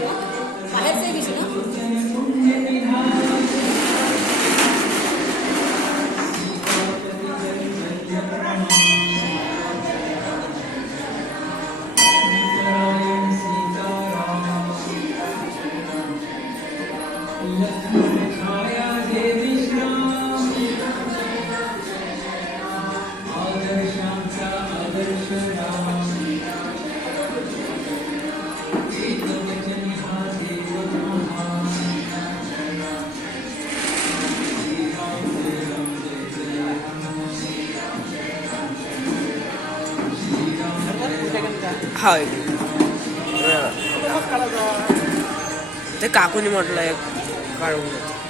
계시나? 바헬스에 Yeah. होय. ते काकूने म्हटलं एक काढून